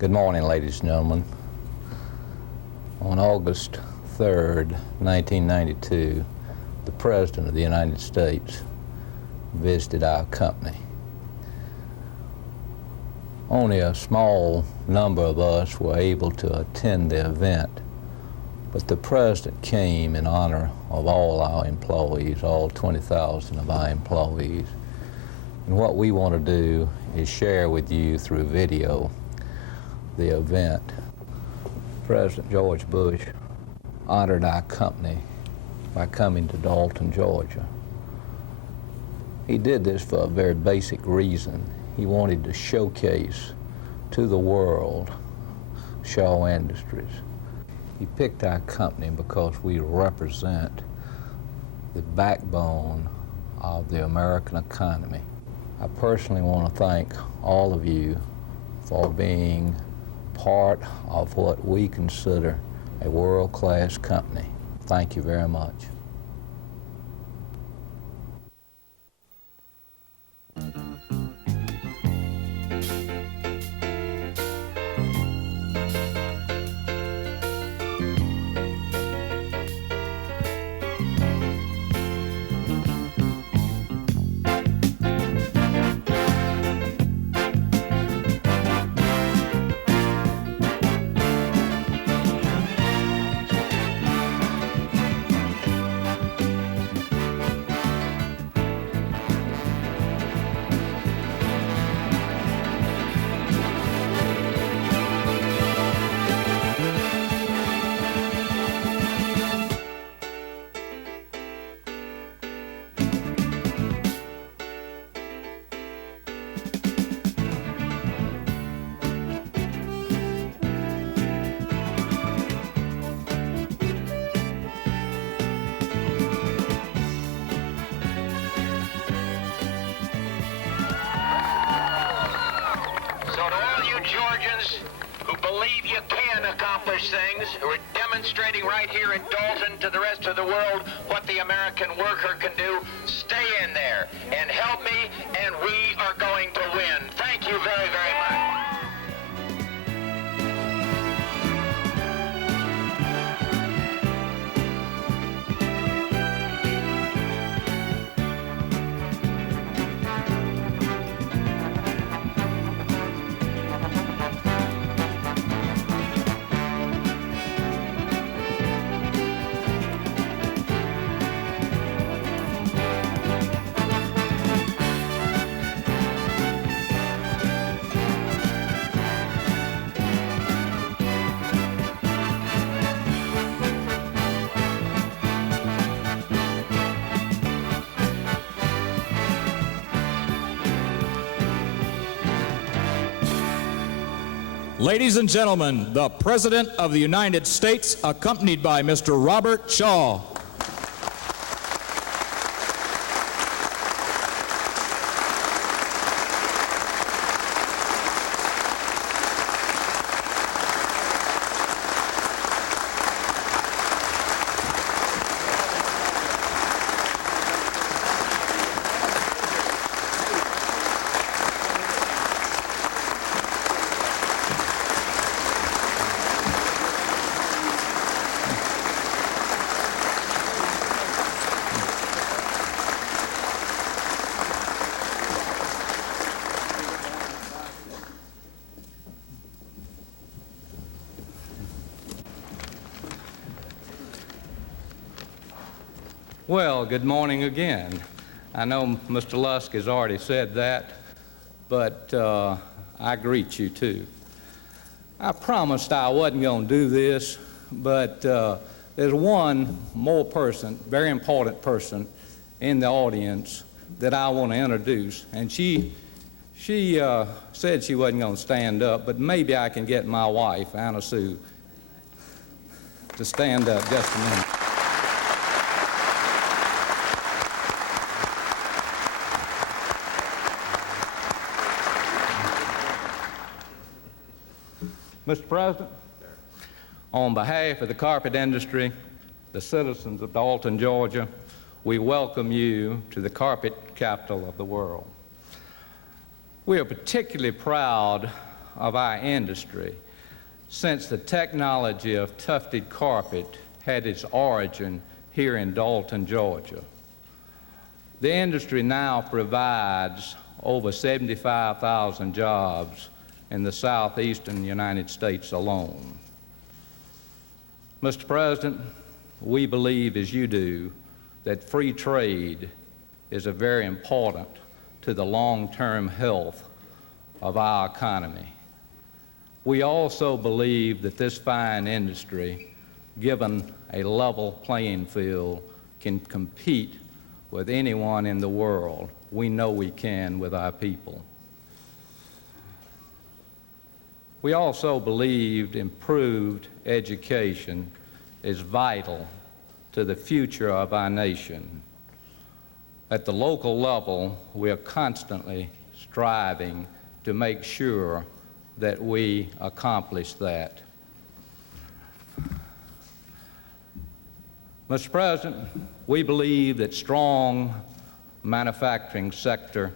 Good morning, ladies and gentlemen. On August 3rd, 1992, the President of the United States visited our company. Only a small number of us were able to attend the event, but the President came in honor of all our employees, all 20,000 of our employees. And what we want to do is share with you through video the event. President George Bush honored our company by coming to Dalton, Georgia. He did this for a very basic reason. He wanted to showcase to the world Shaw Industries. He picked our company because we represent the backbone of the American economy. I personally want to thank all of you for being part of what we consider a world-class company. Thank you very much. Who believe you can accomplish things. We're demonstrating right here in Dalton to the rest of the world what the American worker can do. Stay in there and help me, and we are going to win. Thank you very, very much. Ladies and gentlemen, the President of the United States, accompanied by Mr. Robert Shaw. Well, good morning again. I know Mr. Lusk has already said that, but I greet you too. I promised I wasn't going to do this, but there's one more person, very important person in the audience that I want to introduce, and she said she wasn't going to stand up, but maybe I can get my wife, Anna Sue, to stand up just a minute. Mr. President, on behalf of the carpet industry, the citizens of Dalton, Georgia, we welcome you to the carpet capital of the world. We are particularly proud of our industry since the technology of tufted carpet had its origin here in Dalton, Georgia. The industry now provides over 75,000 jobs in the southeastern United States alone. Mr. President, we believe, as you do, that free trade is very important to the long-term health of our economy. We also believe that this fine industry, given a level playing field, can compete with anyone in the world. We know we can with our people. We also believed improved education is vital to the future of our nation. At the local level, we are constantly striving to make sure that we accomplish that. Mr. President, we believe that strong manufacturing sector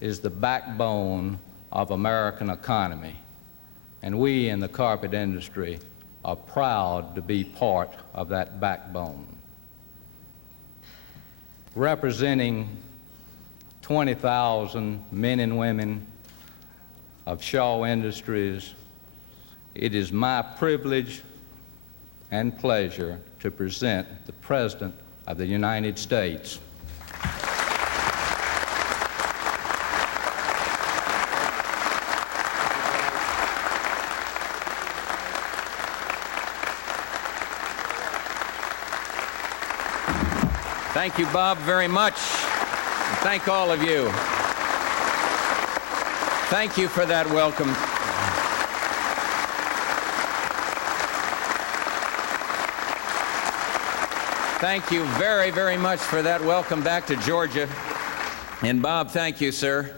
is the backbone of American economy, and we in the carpet industry are proud to be part of that backbone. Representing 20,000 men and women of Shaw Industries, it is my privilege and pleasure to present the President of the United States. Thank you, Bob, very much. And thank all of you. Thank you for that welcome. Thank you very, very much for that welcome back to Georgia. And Bob, thank you, sir.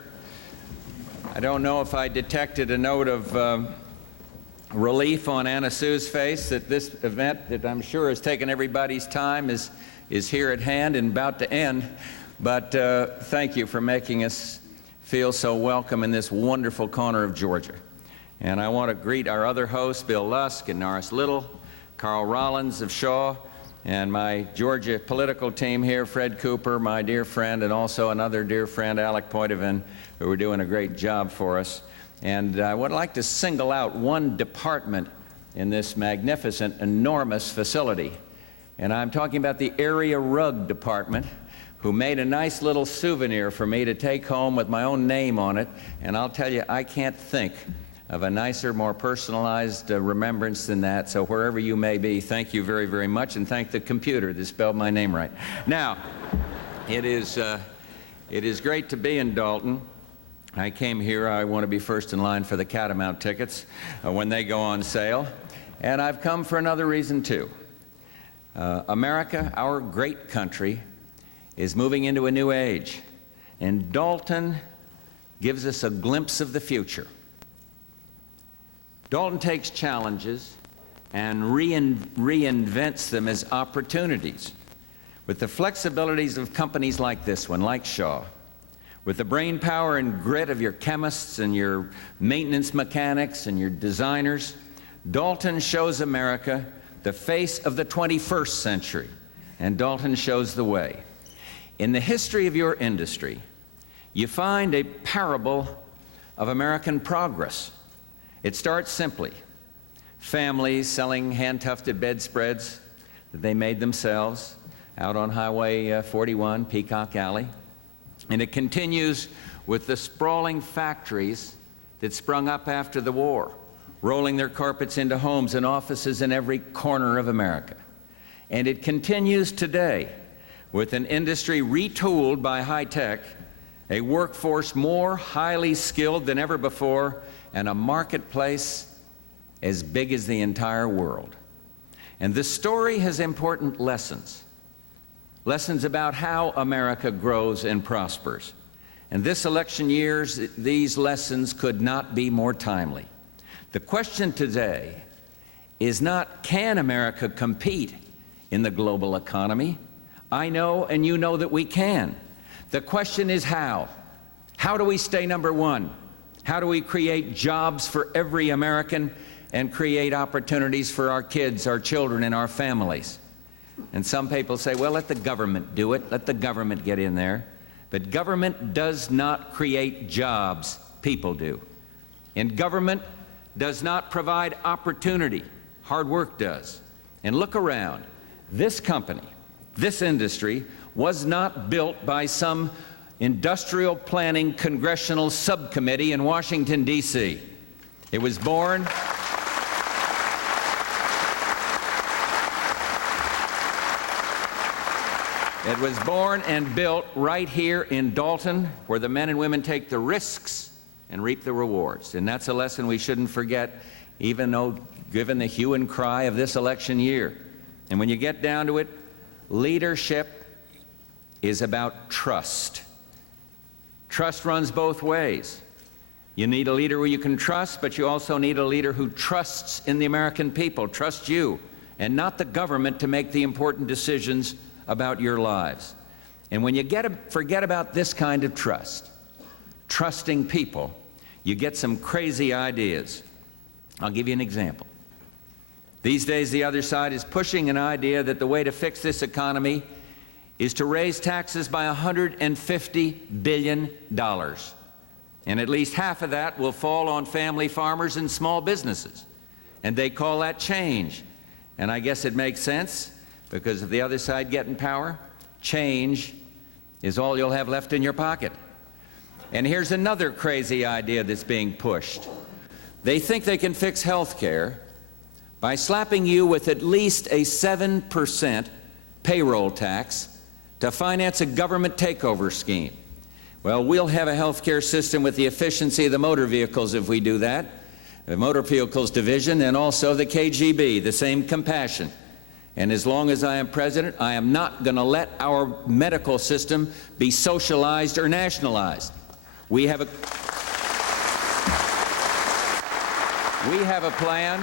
I don't know if I detected a note of relief on Anna Sue's face that this event that I'm sure has taken everybody's time is here at hand and about to end. But thank you for making us feel so welcome in this wonderful corner of Georgia. And I want to greet our other hosts, Bill Lusk and Norris Little, Carl Rollins of Shaw, and my Georgia political team here, Fred Cooper, my dear friend, and also another dear friend, Alec Poitevin, who are doing a great job for us. And I would like to single out one department in this magnificent, enormous facility. And I'm talking about the Area Rug Department, who made a nice little souvenir for me to take home with my own name on it. And I'll tell you, I can't think of a nicer, more personalized remembrance than that. So wherever you may be, thank you very, very much, and thank the computer that spelled my name right. Now, it is great to be in Dalton. I came here, I want to be first in line for the Catamount tickets when they go on sale. And I've come for another reason, too. America, our great country, is moving into a new age. And Dalton gives us a glimpse of the future. Dalton takes challenges and reinvents them as opportunities. With the flexibilities of companies like this one, like Shaw, with the brain power and grit of your chemists and your maintenance mechanics and your designers, Dalton shows America the face of the 21st century, and Dalton shows the way. In the history of your industry, you find a parable of American progress. It starts simply. Families selling hand-tufted bedspreads that they made themselves out on Highway 41, Peacock Alley. And it continues with the sprawling factories that sprung up after the war, rolling their carpets into homes and offices in every corner of America. And it continues today with an industry retooled by high tech, a workforce more highly skilled than ever before, and a marketplace as big as the entire world. And this story has important lessons. Lessons about how America grows and prospers. And this election year, these lessons could not be more timely. The question today is not, can America compete in the global economy? I know and you know that we can. The question is how. How do we stay number one? How do we create jobs for every American and create opportunities for our kids, our children, and our families? And some people say, well, let the government do it. Let the government get in there. But government does not create jobs. People do. And government does not provide opportunity. Hard work does. And look around. This company, this industry, was not built by some industrial planning congressional subcommittee in Washington, D.C. It was born and built right here in Dalton, where the men and women take the risks and reap the rewards. And that's a lesson we shouldn't forget, even though given the hue and cry of this election year. And when you get down to it, leadership is about trust. Trust runs both ways. You need a leader who you can trust, but you also need a leader who trusts in the American people, trusts you, and not the government to make the important decisions about your lives. And when you forget about this kind of trust, trusting people, you get some crazy ideas. I'll give you an example. These days, the other side is pushing an idea that the way to fix this economy is to raise taxes by $150 billion. And at least half of that will fall on family farmers and small businesses. And they call that change. And I guess it makes sense, because if the other side get in power, change is all you'll have left in your pocket. And here's another crazy idea that's being pushed. They think they can fix health care by slapping you with at least a 7% payroll tax to finance a government takeover scheme. Well, we'll have a health care system with the efficiency of the motor vehicles if we do that, the Motor Vehicles Division, and also the KGB, the same compassion. And as long as I am president, I am not going to let our medical system be socialized or nationalized. We have a plan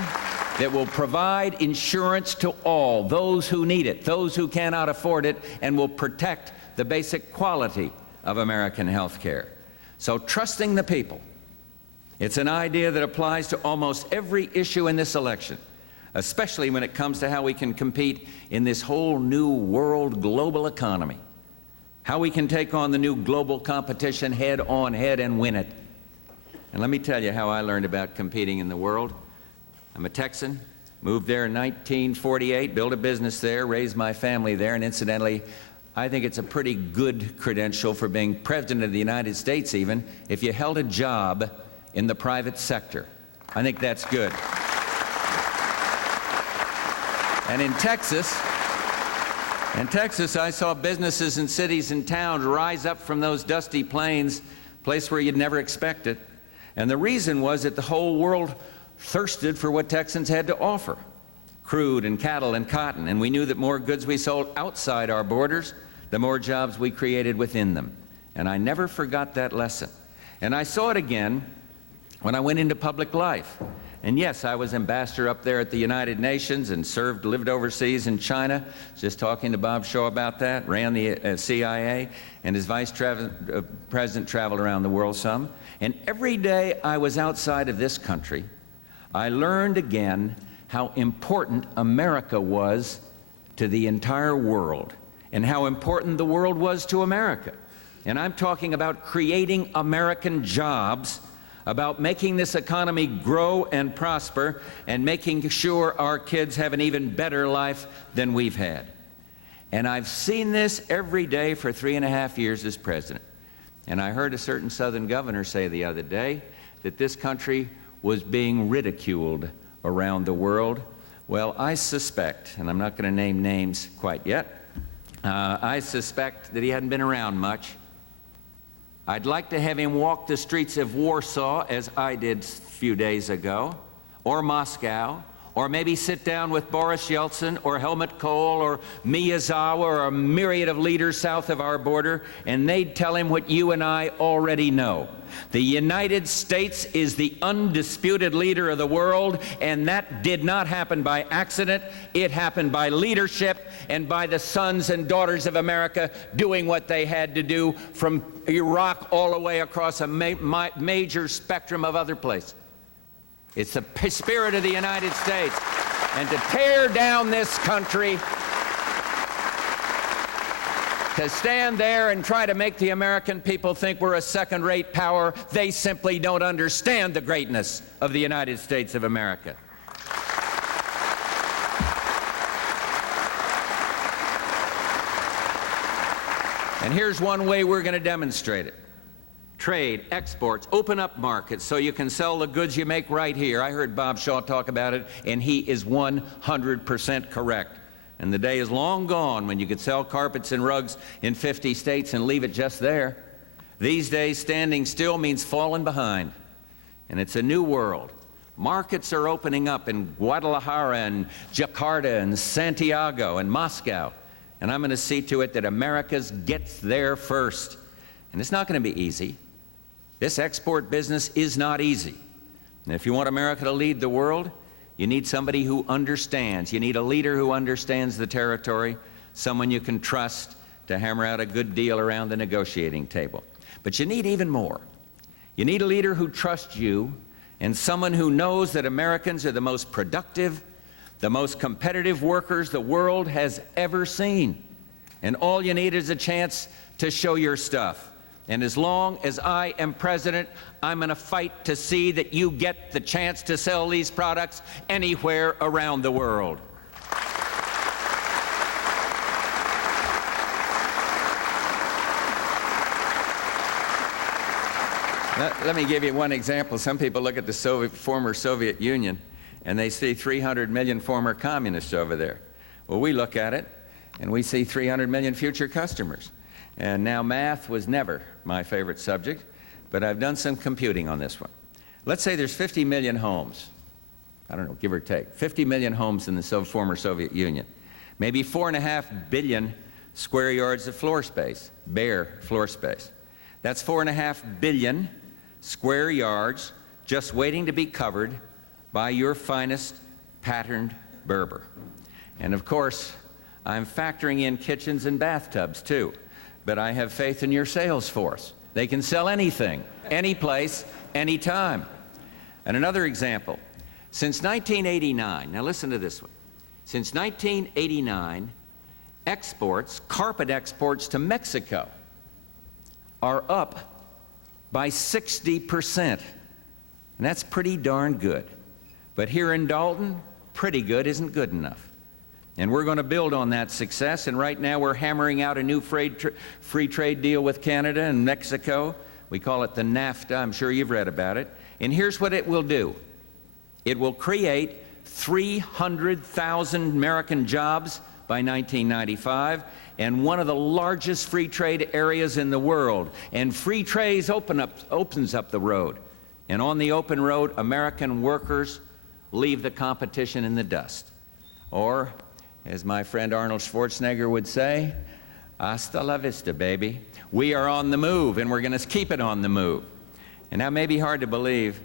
that will provide insurance to all, those who need it, those who cannot afford it, and will protect the basic quality of American health care. So trusting the people, it's an idea that applies to almost every issue in this election, especially when it comes to how we can compete in this whole new world global economy, how we can take on the new global competition head on head and win it. And let me tell you how I learned about competing in the world. I'm a Texan, moved there in 1948, built a business there, raised my family there, and incidentally, I think it's a pretty good credential for being President of the United States even, if you held a job in the private sector. I think that's good. And in Texas, I saw businesses and cities and towns rise up from those dusty plains, place where you'd never expect it. And the reason was that the whole world thirsted for what Texans had to offer, crude and cattle and cotton, and we knew that more goods we sold outside our borders, the more jobs we created within them. And I never forgot that lesson. And I saw it again when I went into public life. And yes, I was ambassador up there at the United Nations and lived overseas in China, just talking to Bob Shaw about that, ran the CIA, and as vice president traveled around the world some. And every day I was outside of this country, I learned again how important America was to the entire world and how important the world was to America. And I'm talking about creating American jobs, about making this economy grow and prosper, and making sure our kids have an even better life than we've had. And I've seen this every day for 3.5 years as president. And I heard a certain Southern governor say the other day that this country was being ridiculed around the world. Well, I suspect, and I'm not going to name names quite yet, I suspect that he hadn't been around much. I'd like to have him walk the streets of Warsaw, as I did a few days ago, or Moscow, or maybe sit down with Boris Yeltsin or Helmut Kohl or Miyazawa or a myriad of leaders south of our border, and they'd tell him what you and I already know. The United States is the undisputed leader of the world, and that did not happen by accident. It happened by leadership and by the sons and daughters of America doing what they had to do from Iraq all the way across a major spectrum of other places. It's the spirit of the United States. And to tear down this country, to stand there and try to make the American people think we're a second-rate power, they simply don't understand the greatness of the United States of America. And here's one way we're going to demonstrate it. Trade, exports, open up markets so you can sell the goods you make right here. I heard Bob Shaw talk about it, and he is 100% correct. And the day is long gone when you could sell carpets and rugs in 50 states and leave it just there. These days, standing still means falling behind. And it's a new world. Markets are opening up in Guadalajara and Jakarta and Santiago and Moscow. And I'm going to see to it that America's gets there first. And it's not going to be easy. This export business is not easy. And if you want America to lead the world, you need somebody who understands. You need a leader who understands the territory, someone you can trust to hammer out a good deal around the negotiating table. But you need even more. You need a leader who trusts you and someone who knows that Americans are the most productive, the most competitive workers the world has ever seen. And all you need is a chance to show your stuff. And as long as I am president, I'm going to fight to see that you get the chance to sell these products anywhere around the world. Let me give you one example. Some people look at the former Soviet Union and they see 300 million former communists over there. Well, we look at it and we see 300 million future customers. And now math was never my favorite subject, but I've done some computing on this one. Let's say there's 50 million homes. I don't know, give or take. 50 million homes in the former Soviet Union. Maybe 4.5 billion square yards of floor space, bare floor space. That's 4.5 billion square yards just waiting to be covered by your finest patterned Berber. And of course, I'm factoring in kitchens and bathtubs too. But I have faith in your sales force. They can sell anything, any place, anytime. And another example, since 1989, now listen to this one. Since 1989, exports, carpet exports to Mexico are up by 60%. And that's pretty darn good. But here in Dalton, pretty good isn't good enough. And we're going to build on that success, and right now we're hammering out a new free trade deal with Canada and Mexico. We call it the NAFTA. I'm sure you've read about it. And here's what it will do. It will create 300,000 American jobs by 1995, and one of the largest free trade areas in the world. And free trade opens up the road. And on the open road, American workers leave the competition in the dust. Or, as my friend Arnold Schwarzenegger would say, hasta la vista, baby. We are on the move, and we're going to keep it on the move. And that may be hard to believe,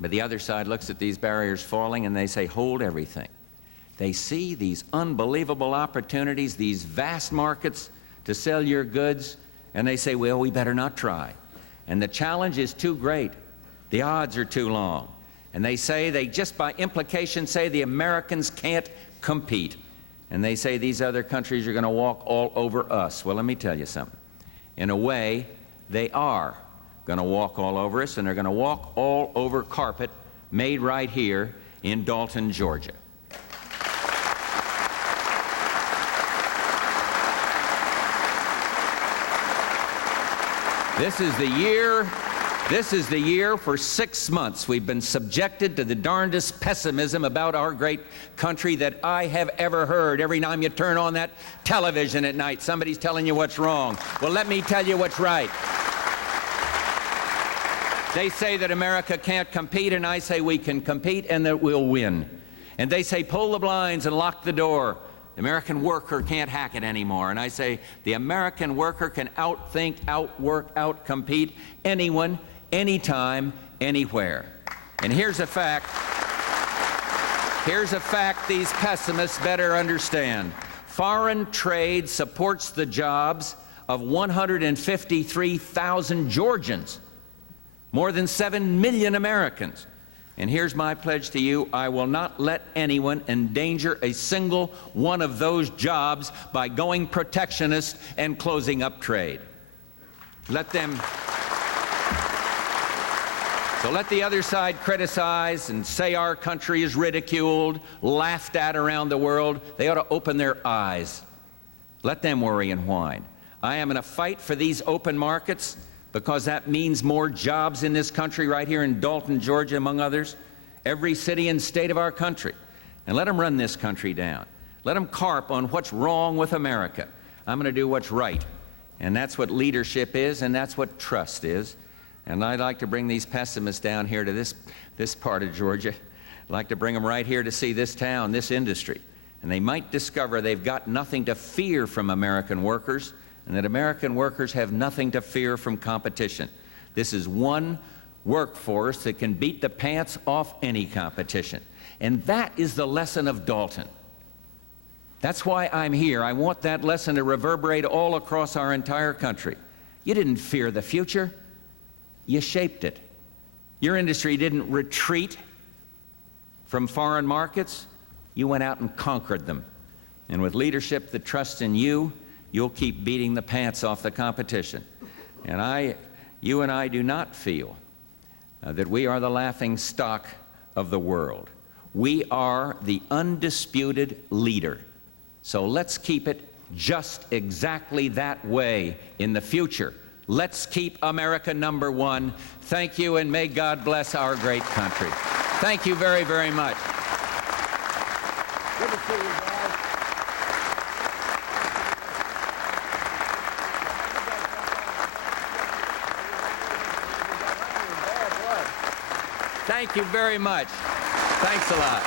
but the other side looks at these barriers falling, and they say, hold everything. They see these unbelievable opportunities, these vast markets to sell your goods, and they say, well, we better not try. And the challenge is too great. The odds are too long. And they say, they just by implication say the Americans can't compete. And they say these other countries are going to walk all over us. Well, let me tell you something. In a way, they are going to walk all over us, and they're going to walk all over carpet made right here in Dalton, Georgia. This is the year for 6 months we've been subjected to the darndest pessimism about our great country that I have ever heard. Every time you turn on that television at night, somebody's telling you what's wrong. Well, let me tell you what's right. They say that America can't compete, and I say we can compete and that we'll win. And they say, pull the blinds and lock the door. The American worker can't hack it anymore. And I say, the American worker can outthink, outwork, outcompete anyone, anytime, anywhere. And here's a fact. Here's a fact these pessimists better understand. Foreign trade supports the jobs of 153,000 Georgians, more than 7 million Americans. And here's my pledge to you: I will not let anyone endanger a single one of those jobs by going protectionist and closing up trade. Let them. So let the other side criticize and say our country is ridiculed, laughed at around the world. They ought to open their eyes. Let them worry and whine. I am in a fight for these open markets because that means more jobs in this country, right here in Dalton, Georgia, among others, every city and state of our country. And let them run this country down. Let them carp on what's wrong with America. I'm going to do what's right. And that's what leadership is, and that's what trust is. And I'd like to bring these pessimists down here to this part of Georgia. I'd like to bring them right here to see this town, this industry. And they might discover they've got nothing to fear from American workers, and that American workers have nothing to fear from competition. This is one workforce that can beat the pants off any competition. And that is the lesson of Dalton. That's why I'm here. I want that lesson to reverberate all across our entire country. You didn't fear the future. You shaped it. Your industry didn't retreat from foreign markets. You went out and conquered them. And with leadership that trusts in you, you'll keep beating the pants off the competition. And you and I do not feel that we are the laughing stock of the world. We are the undisputed leader. So let's keep it just exactly that way in the future. Let's keep America number one. Thank you, and may God bless our great country. Thank you very, very much. Good to see you, guys. Thank you very much. Thanks a lot.